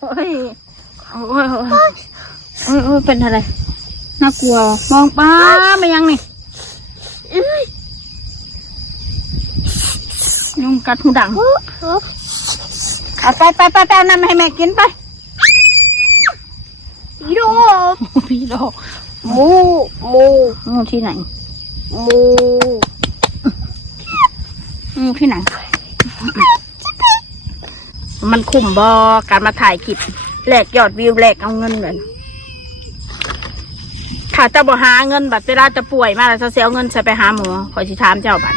โอ้ยโอ้ยโอ้ยโอ้ยเป็นอะไรน่ากลัวมองป้าไม่ยังนี่ยุงกัดหูดังเอาไปเอาน้ำให้แม่กินไปพี่โดมูที่ไหนมูที่ไหนมันคุ้มบอการมาถ่ายคลิปแลกยอดวิวแลกเอาเงินเหมือนถ้าจะบ่หาเงินบัดเวลาจะป่วยมาแล้วจะเสียเงินใส่ไปหาหมอขอสิถามเจ้าบัด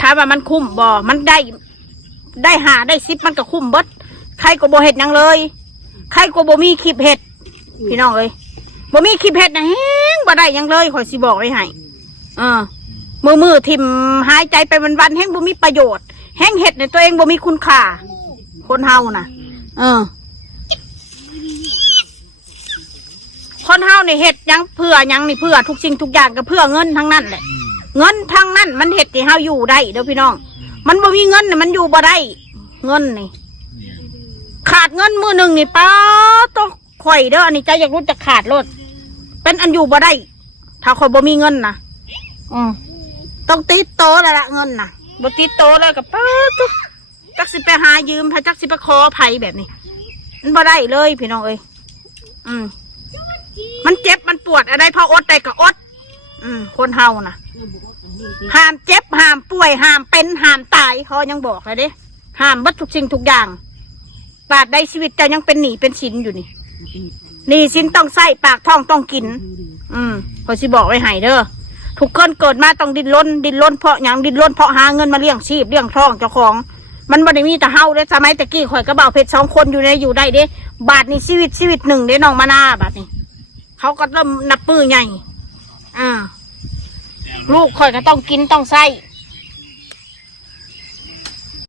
ถ้าว่ามันคุ้มบ่มันได้หาได้ซิปมันก็คุ้มเบิดใครก็บ่เห็ดยังเลยใครก็บ่มีคลิปเห็ดพี่น้องเอ้ยบ่มีคลิปเห็ดนะแฮงบ่ได้ยังเลยขอสิบอกไว้ให้มือทิ่มหายใจไปวันๆแฮงบ่มีประโยชน์แฮงเห็ดในตัวเองบ่มีคุณค่าคนเฮาน่ะคนเฮาเนี่ยเห็ดยังเพื่อยังนี่เพื่อทุกสิ่งทุกอย่างก็เพื่อเงินทั้งนั้นแหละเงินทั้งนั้นมันเห็ดที่เฮาอยู่ได้เด้อพี่น้องมันบ่มีเงินเนี่ยมันอยู่บ่ได้เงินนี่ขาดเงินมือหนึ่งนี่ป้าต้องข่อยเด้ออันนี้ใจอยากรู้จะขาดรถเป็นอันอยู่บ่ได้ถ้าข่อยบ่มีเงินนะต้องติดโตแล้วละเงินนะบ่ติดโตแล้วกับป้าตุ๊กจักสิไปหายืมพระจักสิไปขอไผแบบนี้มันบ่ได้เลยพี่น้องเอ้ยมันเจ็บมันปวดอะไรพออดได้ก็อดคนเฮานะห้ามเจ็บห้ามป่วยห้ามเป็นห้ามตายเขายังบอกเลยเด้ห้ามบัดทุกสิ่งทุกอย่างบาดได้ชีวิตจะยังเป็นหนี้เป็นสินอยู่นี่หนี้สินต้องใส่ปากท้องต้องกินเขาสิบอกไว้ให้เด้อทุกคนเกิดมาต้องดิ้นรนเพราะอย่างดิ้นรนเพราะหาเงินมาเลี้ยงชีพเลี้ยงท้องเจ้าของมันบ่ได้มีแต่เฮาเด้สมัยตะกี้ข่อยกระเบาเพชร2 คนอยู่ได้เด้บาทนี่ชีวิตหนึ่งเด้น้องมานาบาทนี่เขาก็เริ่มนับปื้อใหญ่ลูกข่อยก็ต้องกินต้องใส่